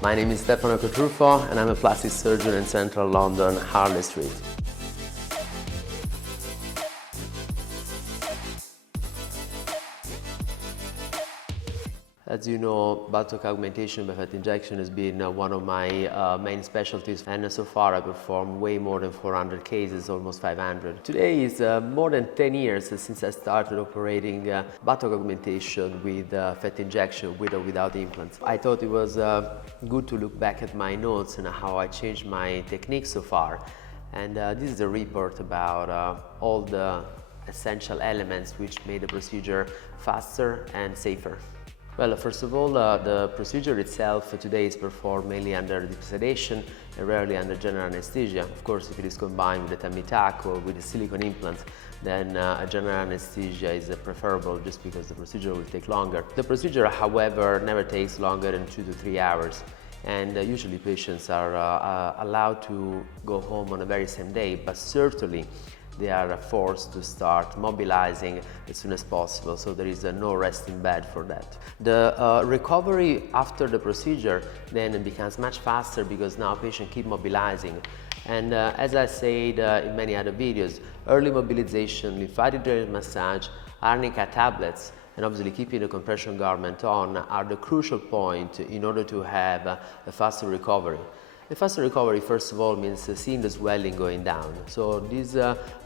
My name is Stefano Cotrufo and I'm a plastic surgeon in central London, Harley Street. As you know, buttock augmentation by fat injection has been one of my main specialties, and so far I performed way more than 400 cases, almost 500. Today is more than 10 years since I started operating buttock augmentation with fat injection, with or without implants. I thought it was good to look back at my notes and how I changed my technique so far. And this is a report about all the essential elements which made the procedure faster and safer. Well, first of all, the procedure itself today is performed mainly under deep sedation and rarely under general anesthesia. Of course, if it is combined with a tummy tuck or with a silicone implant, then a general anesthesia is preferable just because the procedure will take longer. The procedure, however, never takes longer than 2 to 3 hours. And usually patients are allowed to go home on the very same day, but certainly they are forced to start mobilizing as soon as possible, so there is no rest in bed for that. The recovery after the procedure then becomes much faster because now patients keep mobilizing. And as I said in many other videos, early mobilization, lymphatic drainage massage, arnica tablets, and obviously keeping the compression garment on are the crucial point in order to have a faster recovery. The faster recovery, first of all, means seeing the swelling going down. So this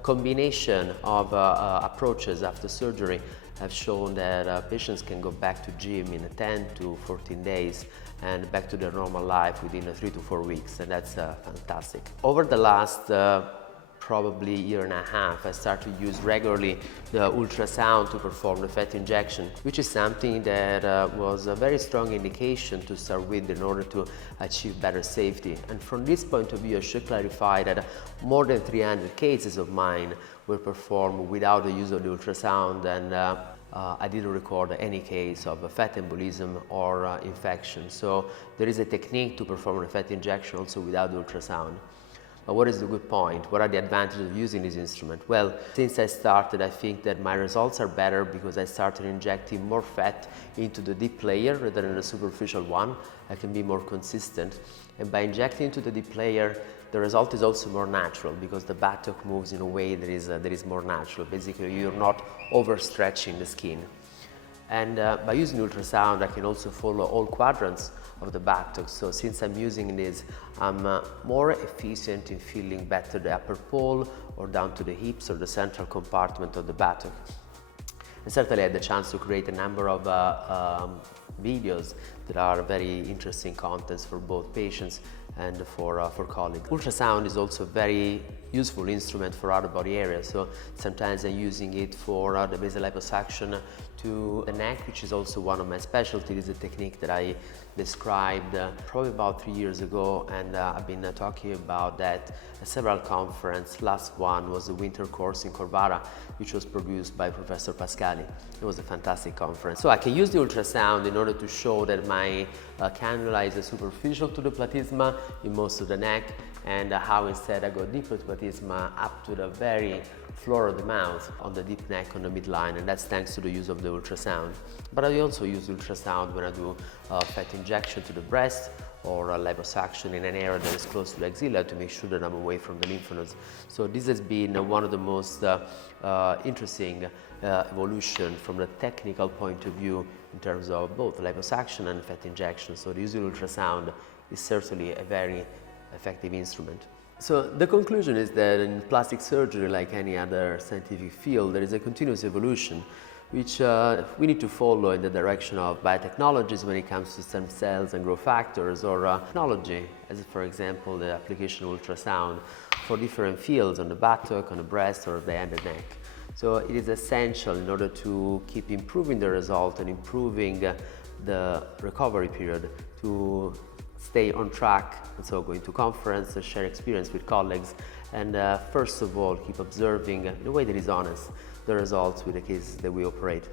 combination of approaches after surgery have shown that patients can go back to gym in 10 to 14 days and back to their normal life within 3 to 4 weeks, and that's fantastic. Over the last probably year and a half, I started to use regularly the ultrasound to perform the fat injection, which is something that was a very strong indication to start with in order to achieve better safety. And from this point of view, I should clarify that more than 300 cases of mine were performed without the use of the ultrasound, and I didn't record any case of a fat embolism or infection. So there is a technique to perform a fat injection also without the ultrasound. But what is the good point? What are the advantages of using this instrument? Well, since I started, I think that my results are better because I started injecting more fat into the deep layer rather than the superficial one. I can be more consistent. And by injecting into the deep layer, the result is also more natural because the buttock moves in a way that is more natural. Basically, you're not overstretching the skin. And by using ultrasound, I can also follow all quadrants of the buttock. So since I'm using this, I'm more efficient in feeling better the upper pole or down to the hips or the central compartment of the buttock. And certainly I had the chance to create a number of videos that are very interesting contents for both patients and for colleagues. Ultrasound is also a very useful instrument for other body areas. So sometimes I'm using it for the basal liposuction to the neck, which is also one of my specialties. It's a technique that I described probably about 3 years ago, and I've been talking about that at several conferences. Last one was the winter course in Corvara, which was produced by Professor Pascali. It was a fantastic conference. So I can use the ultrasound in order to show that my cannula is superficial to the platysma in most of the neck, and how instead I go deeper to platysma up to the very floor of the mouth on the deep neck on the midline, and that's thanks to the use of the ultrasound. But I also use ultrasound when I do fat injection to the breast or liposuction in an area that is close to the axilla to make sure that I'm away from the lymph nodes. So this has been one of the most interesting evolution from the technical point of view in terms of both liposuction and fat injection. So the use of ultrasound is certainly a very effective instrument. So the conclusion is that in plastic surgery, like any other scientific field, there is a continuous evolution which we need to follow in the direction of biotechnologies when it comes to stem cells and growth factors, or technology, as for example the application of ultrasound for different fields on the buttock, on the breast, or the head and neck. So it is essential in order to keep improving the result and improving the recovery period to stay on track, and so going to conferences, share experience with colleagues, and first of all keep observing in a way that is honest the results with the cases that we operate.